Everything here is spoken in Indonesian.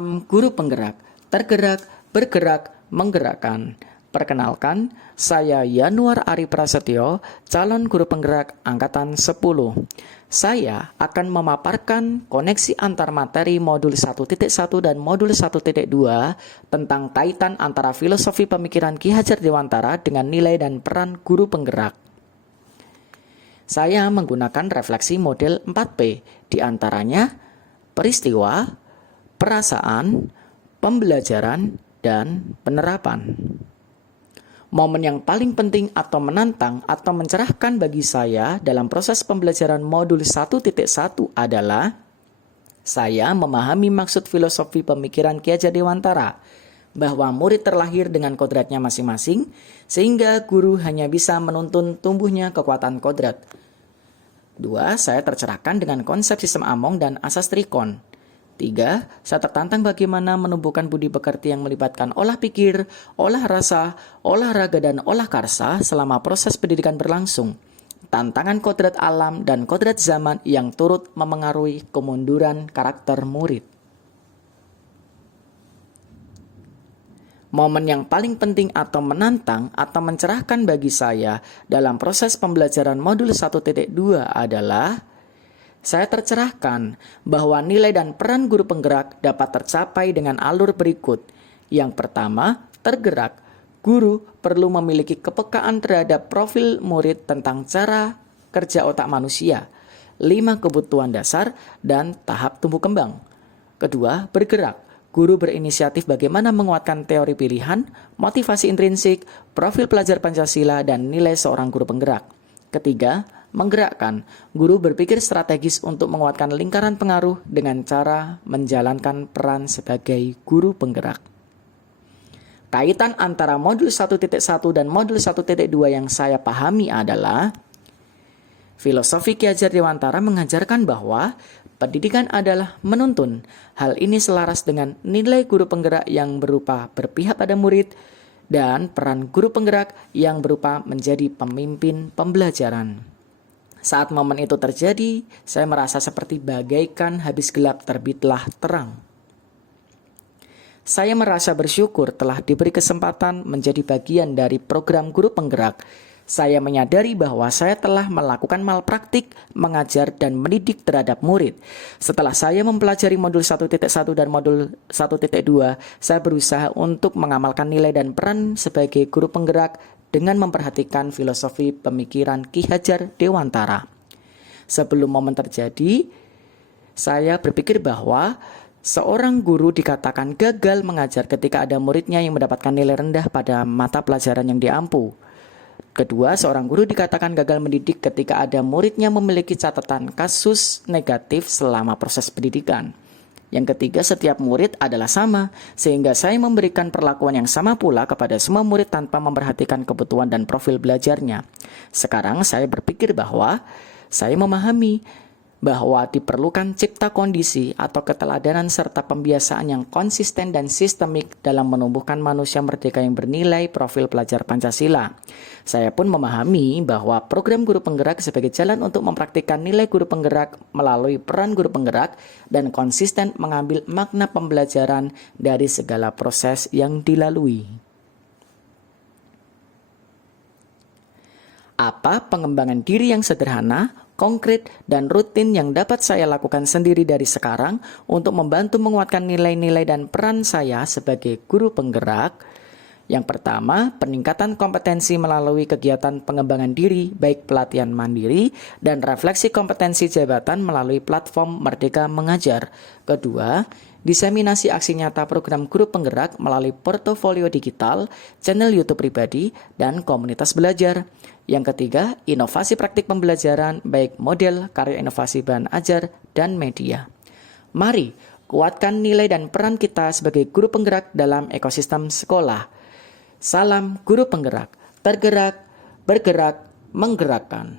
Guru penggerak, tergerak, bergerak, menggerakkan. Perkenalkan, saya Yanuar Ari Prasetyo, calon guru penggerak angkatan 10. Saya akan memaparkan koneksi antar materi modul 1.1 dan modul 1.2 tentang kaitan antara filosofi pemikiran Ki Hajar Dewantara dengan nilai dan peran guru penggerak. Saya menggunakan refleksi model 4P, diantaranya peristiwa, perasaan, pembelajaran, dan penerapan. Momen yang paling penting atau menantang atau mencerahkan bagi saya dalam proses pembelajaran modul 1.1 adalah saya memahami maksud filosofi pemikiran Ki Hajar Dewantara, bahwa murid terlahir dengan kodratnya masing-masing, sehingga guru hanya bisa menuntun tumbuhnya kekuatan kodrat. 2. Saya tercerahkan dengan konsep sistem Among dan asas Trikon. 3. Saya tertantang bagaimana menumbuhkan budi pekerti yang melibatkan olah pikir, olah rasa, olahraga, dan olah karsa selama proses pendidikan berlangsung. Tantangan kodrat alam dan kodrat zaman yang turut memengaruhi kemunduran karakter murid. Momen yang paling penting atau menantang atau mencerahkan bagi saya dalam proses pembelajaran modul 1.2 adalah saya tercerahkan bahwa nilai dan peran guru penggerak dapat tercapai dengan alur berikut. Yang pertama, tergerak. Guru perlu memiliki kepekaan terhadap profil murid tentang cara kerja otak manusia, 5 kebutuhan dasar, dan tahap tumbuh kembang. Kedua, bergerak. Guru berinisiatif bagaimana menguatkan teori pilihan, motivasi intrinsik, profil pelajar Pancasila, dan nilai seorang guru penggerak. Ketiga, menggerakkan. Guru berpikir strategis untuk menguatkan lingkaran pengaruh dengan cara menjalankan peran sebagai guru penggerak. Kaitan antara modul 1.1 dan modul 1.2 yang saya pahami adalah filosofi Ki Hajar Dewantara mengajarkan bahwa pendidikan adalah menuntun. Hal ini selaras dengan nilai guru penggerak yang berupa berpihak pada murid dan peran guru penggerak yang berupa menjadi pemimpin pembelajaran. Saat momen itu terjadi, saya merasa seperti bagaikan habis gelap terbitlah terang. Saya merasa bersyukur telah diberi kesempatan menjadi bagian dari program guru penggerak. Saya menyadari bahwa saya telah melakukan malpraktik, mengajar, dan mendidik terhadap murid. Setelah saya mempelajari modul 1.1 dan modul 1.2, saya berusaha untuk mengamalkan nilai dan peran sebagai guru penggerak dengan memperhatikan filosofi pemikiran Ki Hajar Dewantara. Sebelum momen terjadi, saya berpikir bahwa seorang guru dikatakan gagal mengajar ketika ada muridnya yang mendapatkan nilai rendah pada mata pelajaran yang diampu. Kedua, seorang guru dikatakan gagal mendidik ketika ada muridnya memiliki catatan kasus negatif selama proses pendidikan. Yang ketiga, setiap murid adalah sama, sehingga saya memberikan perlakuan yang sama pula kepada semua murid tanpa memperhatikan kebutuhan dan profil belajarnya. Sekarang saya berpikir bahwa saya memahami bahwa diperlukan cipta kondisi atau keteladanan serta pembiasaan yang konsisten dan sistemik dalam menumbuhkan manusia merdeka yang bernilai profil pelajar Pancasila. Saya pun memahami bahwa program guru penggerak sebagai jalan untuk mempraktikkan nilai guru penggerak melalui peran guru penggerak dan konsisten mengambil makna pembelajaran dari segala proses yang dilalui. Apa pengembangan diri yang sederhana, konkret, dan rutin yang dapat saya lakukan sendiri dari sekarang untuk membantu menguatkan nilai-nilai dan peran saya sebagai guru penggerak? Yang pertama, peningkatan kompetensi melalui kegiatan pengembangan diri, baik pelatihan mandiri dan refleksi kompetensi jabatan melalui platform Merdeka Mengajar. Kedua, diseminasi aksi nyata program guru penggerak melalui portofolio digital, channel YouTube pribadi, dan komunitas belajar. Yang ketiga, inovasi praktik pembelajaran baik model, karya inovasi bahan ajar, dan media. Mari kuatkan nilai dan peran kita sebagai guru penggerak dalam ekosistem sekolah. Salam guru penggerak, tergerak, bergerak, menggerakkan.